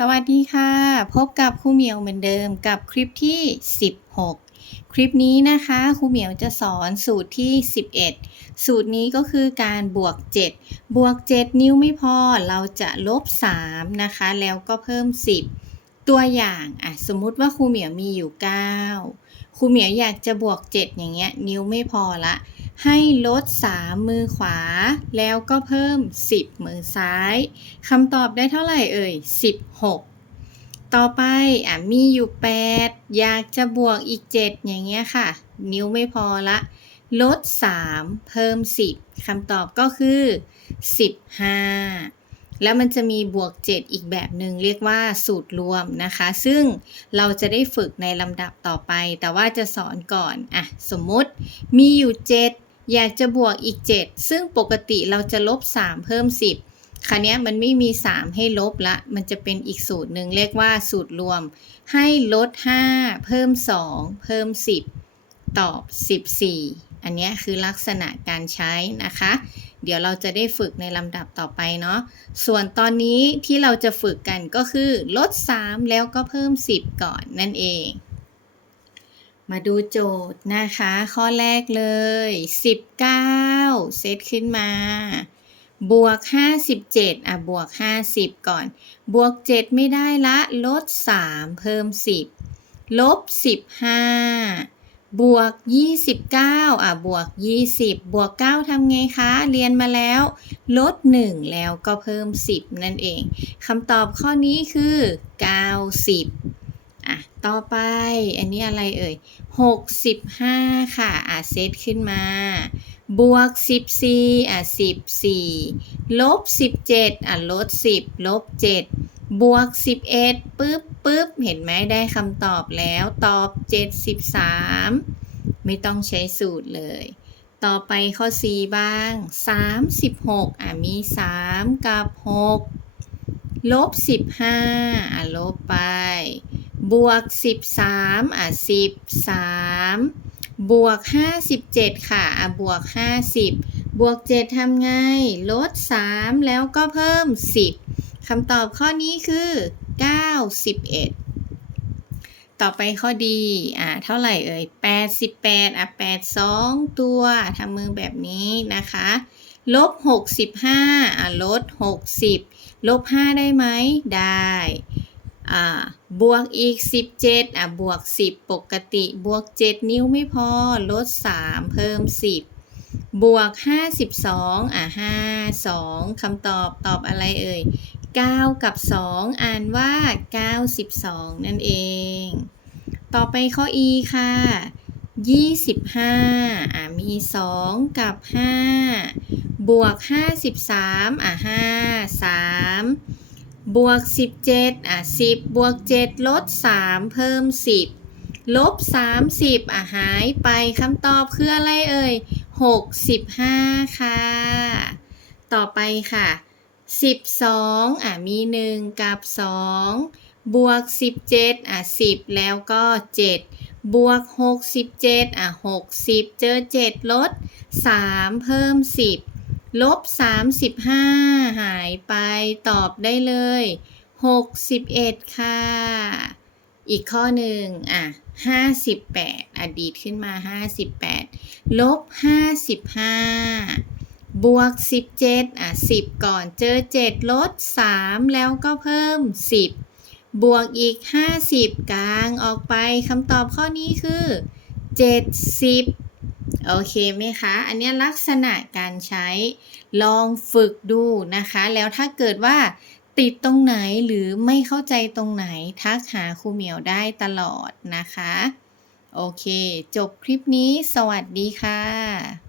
สวัสดีค่ะ พบกับครูเหมียวเหมือนเดิมกับคลิปที่ 16 คลิปนี้นะคะครูเหมียวจะสอนสูตรที่ 11 สูตรนี้ก็คือการบวก 7 บวก 7 นิ้วไม่พอเราจะลบ 3 นะคะ แล้วก็เพิ่ม 10 ตัวอย่างอะสมมุติว่าครูเหมียวมีอยู่ 9ครูเหมียวอยากจะบวก 7 อย่างเงี้ย นิ้วไม่พอละ ให้ลด 3 มือขวา แล้วก็เพิ่ม 10 มือซ้ายคำตอบได้เท่าไหร่เอ่ย 16 ต่อไปอะมีอยู่ 8 อยากจะบวกอีก 7 อย่างเงี้ยค่ะ นิ้วไม่พอละ ลด 3 เพิ่ม 10คำตอบก็คือ 15แล้วมันจะมีบวก 7 อีกแบบหนึ่งเรียกว่าสูตรรวมนะคะ ซึ่งเราจะได้ฝึกในลำดับต่อไป แต่ว่าจะสอนก่อน อะ สมมติมีอยู่ 7 อยากจะบวกอีก 7 ซึ่งปกติเราจะลบ 3 เพิ่ม 10 คราวนี้มันไม่มี 3 ให้ลบละ มันจะเป็นอีกสูตรหนึ่งเรียกว่าสูตรรวม ให้ลด 5 เพิ่ม 2 เพิ่ม 10 ตอบ 14 อันนี้คือลักษณะการใช้นะคะ เดี๋ยวเราจะได้ฝึกในลำดับต่อไปเนาะ ส่วนตอนนี้ที่เราจะฝึกกันก็คือลด 3 แล้วก็เพิ่ม 10 ก่อนนั่นเอง มาดูโจทย์นะคะ ข้อแรกเลย 19 เซตขึ้นมา บวก 57 อะ บวก 50 ก่อน บวก 7 ไม่ได้ละ ลด 3 เพิ่ม 10 ลบ 15 บวก 29 อะ บวก 20 บวก 9ทำไงคะ เรียนมาแล้ว ลด 1 แล้วก็เพิ่ม 10 นั่นเองคำตอบข้อนี้คือ 90 ต่อไปอันนี้อะไรเอ่ย 65 ค่ะ อะเซตขึ้นมา บวก 14 อะ 14 ลบ 17 อะ ลด 10 ลบ 7 บวก 11ปึ๊บปึ๊บเห็นไหมได้คำตอบแล้วตอบ 73 ไม่ต้องใช้สูตรเลย ต่อไปข้อ 4 บ้าง 36 อะ มี 3 กับ 6 ลบ 15 อะ ลบไป บวก 13 อะ 13 บวก 57 ค่ะ อะ บวก 50 บวก 7ทำไง ลด 3 แล้วก็เพิ่ม 10คำตอบข้อนี้คือ 91ต่อไปข้อดี อ่า เท่าไหร่เอ่ย 88 อะ 82 ตัว ทำมือแบบนี้นะคะ ลบ 65 อะ ลด 60 ลบ 5 ได้ไหม ได้ อ่าบวกอีก 17อะบวก 10 ปกติ บวก 7 นิ้วไม่พอ ลด 3 เพิ่ม 10 บวก 52อะ52คำตอบตอบอะไรเอ่ย 9 กับ 2 อ่านว่า 92 นั่นเอง ต่อไปข้อ e ค่ะ25อะมี2กับ5บวก53อะ5 3 บวก 17 อะ 10 บวก 7 ลด 3 เพิ่ม 10 ลบ 30 อะ หายไปคำตอบคืออะไรเอ่ย 65 ค่ะ ต่อไปค่ะ 12 อะ มี 1 กับ 2 บวก 17 อะ 10 แล้วก็ 7 บวก 67 อะ 60 เจอ 7 ลด 3 เพิ่ม 10 ลบ35หายไปตอบได้เลย61ค่ะ อีกข้อหนึ่งอะ58อดีตขึ้นมา58ลบ55บวก17อะ10ก่อนเจอ7ลด3แล้วก็เพิ่ม10บวกอีก50กลางออกไปคำตอบข้อนี้คือ70 โอเคไหมคะ อันนี้ลักษณะการใช้ลองฝึกดูนะคะ แล้วถ้าเกิดว่าติดตรงไหนหรือไม่เข้าใจตรงไหน ทักหาครูเหมียวได้ตลอดนะคะ โอเค จบคลิปนี้สวัสดีค่ะ